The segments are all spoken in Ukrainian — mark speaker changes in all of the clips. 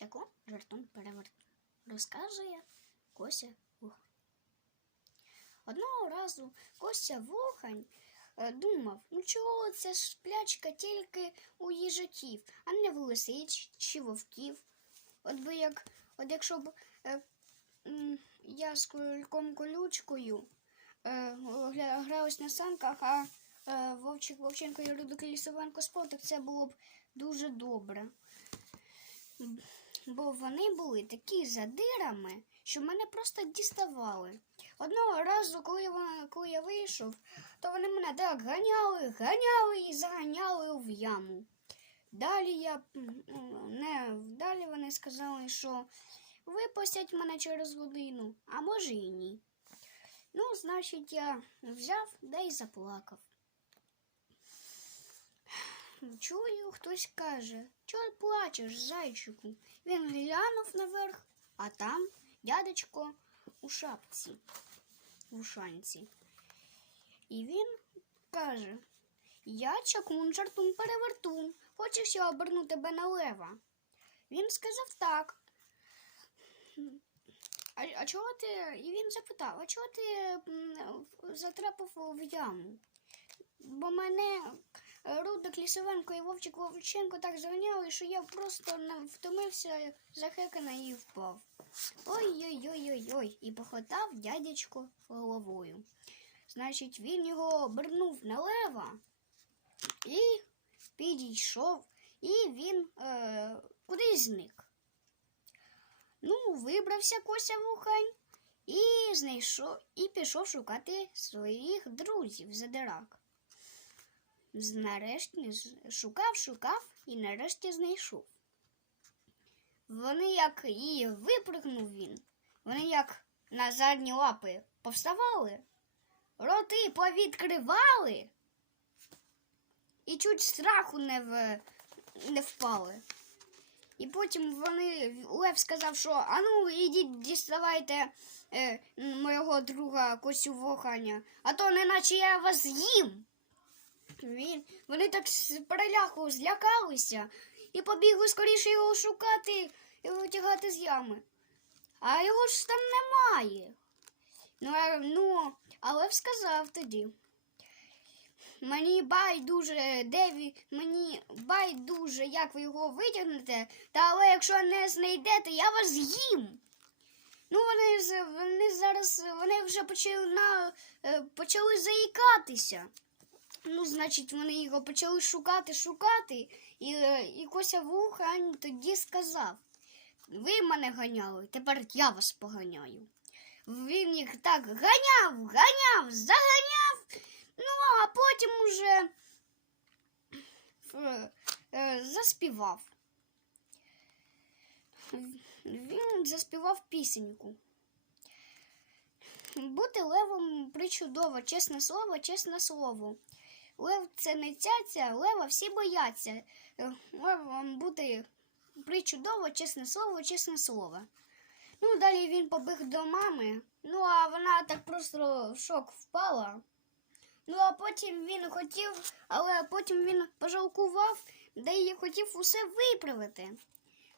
Speaker 1: чаклун жартом перевертун. Розказує Кося Вухань. Одного разу Кося Вухань е, думав, ну чого ж сплячка тільки у їжаків, а не в лисиць чи вовків. От би як, от якщо б е, я з кульком колючкою е, гралась на санках, а е, Вовчик Вовченко і Рудик Лісовенко спав, так це було б дуже добре. Бо вони були такі задирами, що мене просто діставали. Одного разу, коли коли я вийшов, то вони мене так ганяли, ганяли і заганяли в яму. Далі я не далі вони сказали, що випустять мене через годину, а може і ні. Ну, значить, я взяв да й заплакав. Чую, хтось каже, чого плачеш, зайчику? Він глянув наверх, а там дядечко у шапці, в ушанці. І він каже: Я чакун жартун перевертун, хочеш я оберну тебе на лева. Він сказав так. А, а чого ти? І він запитав, а чого ти затрапив в яму? Бо мене Рудик Лісовенко і Вовчик Вовченко так заганяли, що я просто втомився захекана і впав. Ой-ой-ой-ой-ой. І похотав дядечко головою. Значить, він його обернув на лева і підійшов, і він е, кудись зник. Ну, вибрався Кося Вухань і знайшов і пішов шукати своїх друзів задирак. Нарешті шукав, шукав і нарешті знайшов. Вони як і випрыгнув він, вони як на задні лапи повставали, роти повідкривали і чуть страху не, в, не впали. І потім вони Лев сказав, що ану, ідіть, діставайте е, моєго друга Косю Воханя, а то неначе я вас з'їм. Він, вони так з переляху злякалися і побігли скоріше його шукати і витягати з ями. А його ж там немає. Ну, ну а Лев сказав тоді. Мені байдуже, де він, мені байдуже, як ви його витягнете, та але якщо не знайдете, я вас з'їм. Ну, вони, вони зараз вони вже почали на е, почали заїкатися. Ну, значить, вони його почали шукати, шукати, і, е, і Кося Вухань тоді сказав: Ви мене ганяли, тепер я вас поганяю. Він їх так ганяв, ганяв, заганяв. Ну, а потім уже е, е, заспівав. Він заспівав пісеньку. Бути левом причудово, чесне слово, чесне слово. Лев це не цяця, лева всі бояться. Левом бути причудово, чесне слово, чесне слово. Ну, далі він побіг до мами. Ну, а вона так просто в шок впала. Ну, а потім він хотів, але потім він пожалкував, да й хотів усе виправити.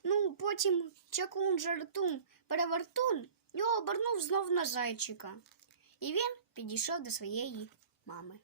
Speaker 1: Ну, потім чакун жартун перевертун його обернув знов на зайчика. І він підійшов до своєї мами.